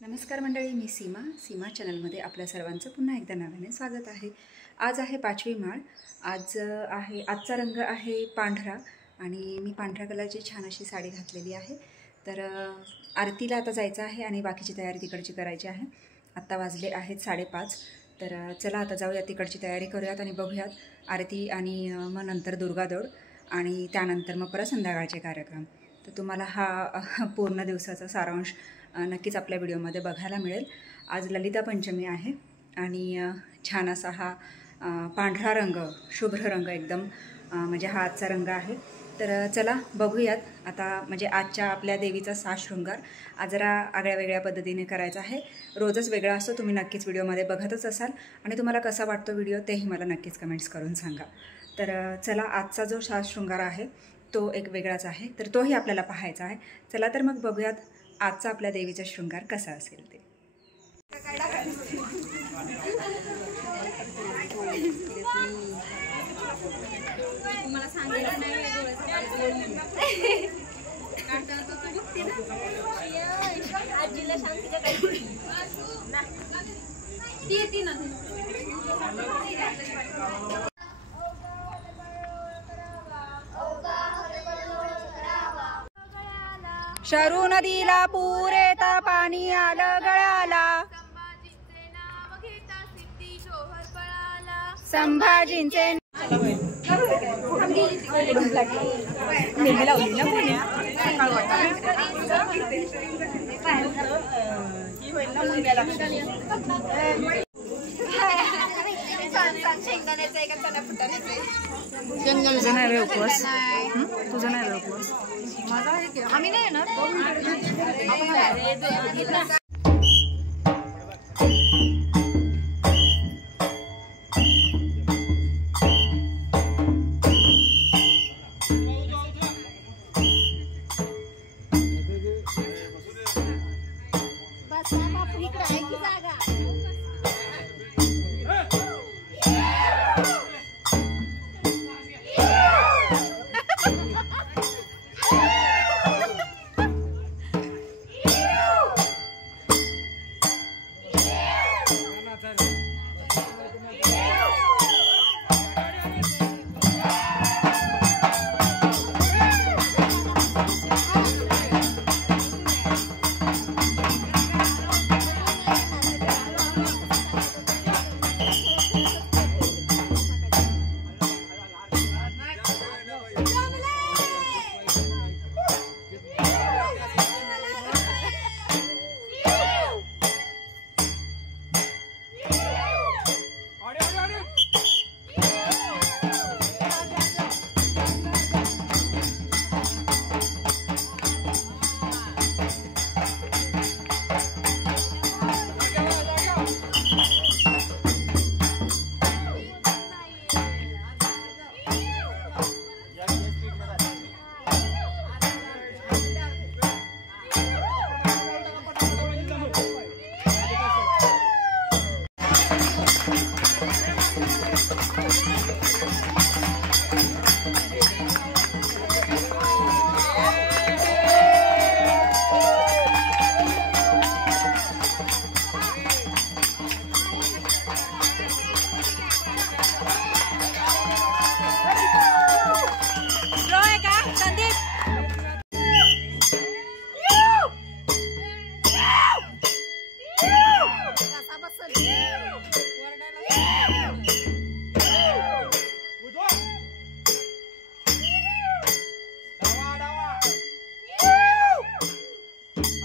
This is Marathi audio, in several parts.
नमस्कार मंडळी, मी सीमा चॅनलमध्ये आपल्या सर्वांचं पुन्हा एकदा नव्याने स्वागत आहे। आज आहे 5वी माळ। आजचा रंग आहे पांढरा आणि मी पांढऱ्या कलरची छान अशी साडी घातलेली आहे। तर आरतीला आता जायचं आहे आणि बाकीची तयारी तिकडची करायची आहे। आत्ता वाजले आहेत 5:30। तर चला आता जाऊया, तिकडची तयारी करूयात आणि बघूयात आरती आणि मग नंतर दुर्गादौड आणि त्यानंतर मग परत संध्याकाळचे कार्यक्रम। तर तुम्हाला हा पूर्ण दिवसाचा सारांश नक्कीच आपल्या व्हिडिओमध्ये बघायला मिळेल। आज ललिता पंचमी आहे आणि छान असा हा पांढरा रंग, शुभ्र रंग एकदम, म्हणजे हा आजचा रंग आहे। तर चला बघूयात आता, म्हणजे आजच्या आपल्या देवीचा साज शृंगार आज जरा आगळ्या वेगळ्या पद्धतीने करायचा आहे। रोजच वेगळा असतो, तुम्ही नक्कीच व्हिडिओमध्ये बघतच असाल आणि तुम्हाला कसा वाटतो व्हिडिओ तेही मला नक्कीच कमेंट्स करून सांगा। तर चला, आजचा जो साज शृंगार आहे तो एक वेगळाच आहे, तर तोही आपल्याला पाहायचा आहे। चला तर मग बघूयात आजचा आपल्या देवीचा शृंगार कसा असेल ते। मला सांगायचं नाही आजीला शांतीच्या काही ती येते ना शरू नदीला पूर येता पाणी आलं गळाला, संभाजींचे तुझं नाही रे उपवास, तुझं नाही रे उपवास, माझा आहे की आम्ही नाही येणार।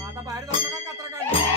आता बाहेर जाऊ नका, कचरा काढ।